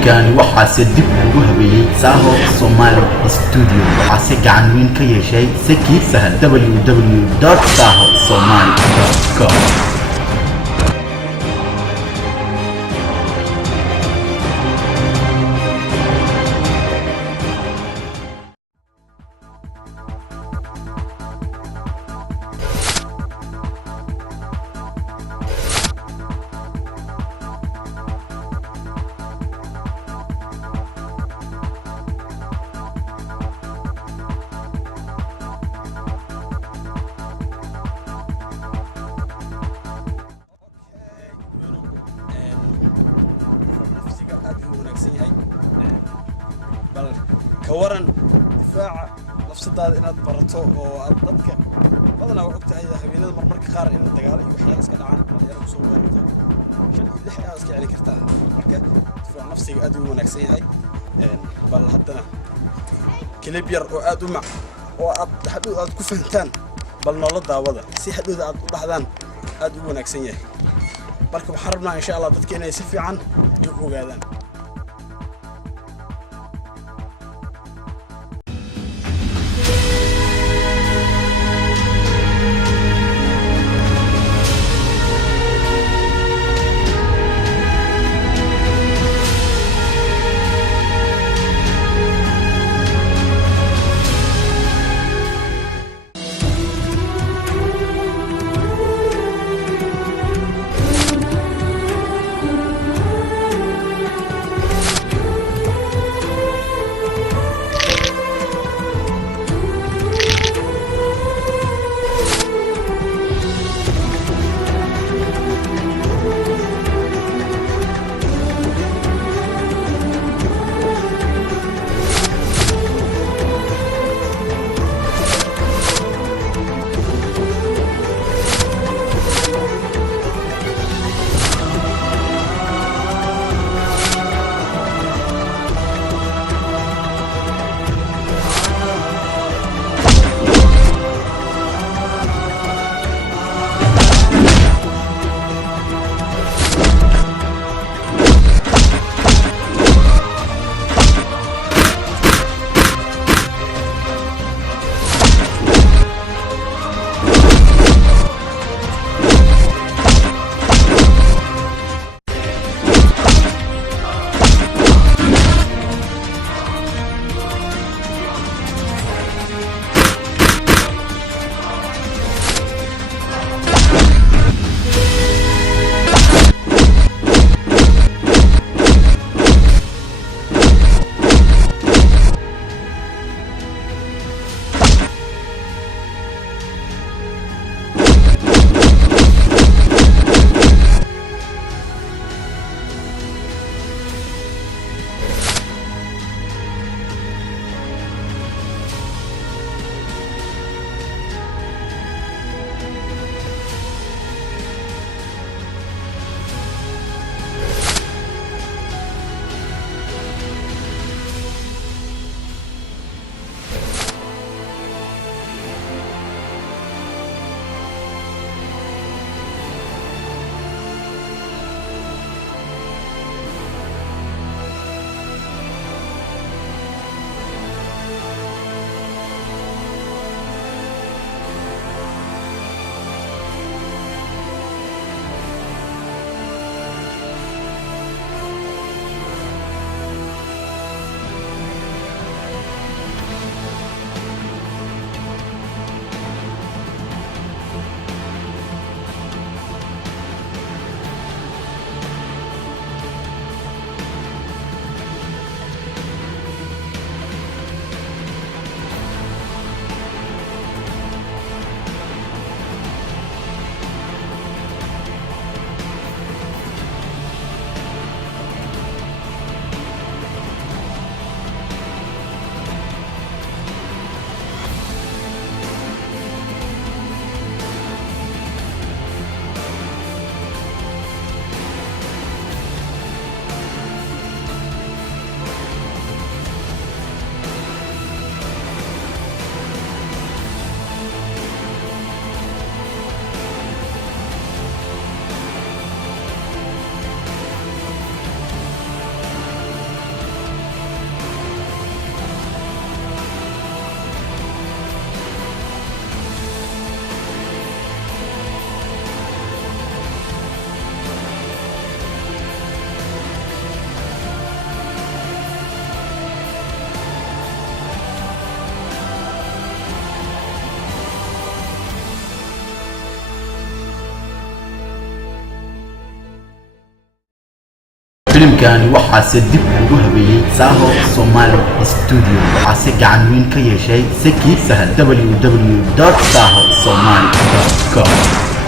filimkani waxaase dib ugu habeeyey Saho Somali Studio waxaase gacan weyn ka yeeshay Seki Sahal www.sahosomali.com كورن دفاع نفسداد inaad barato oo aad dadka badana wax ogtahay haweenada marmarka qaar in dagaal iyo waxyaalo iska dhacaan dhalinyarada soo weerarto shan iyo lix aad iska celi kartaa marka difaac nafsiga aad u wanaagsan yahay bal haddana kilib yar oo aad u mac oo aad hadhow aad ku fahantaan bal nolol daawada si hadhow aad u dhaxdaan aad u wanaagsan yahay marka waxaan rabnaa insha Allah dadka inay si fiican u ogaadaan filimkani waxaa se dib ugu habeeyey Saho Somali Studio waxaa se gacan weyn ka yeeshay Seki Sahal www.sahosomali.com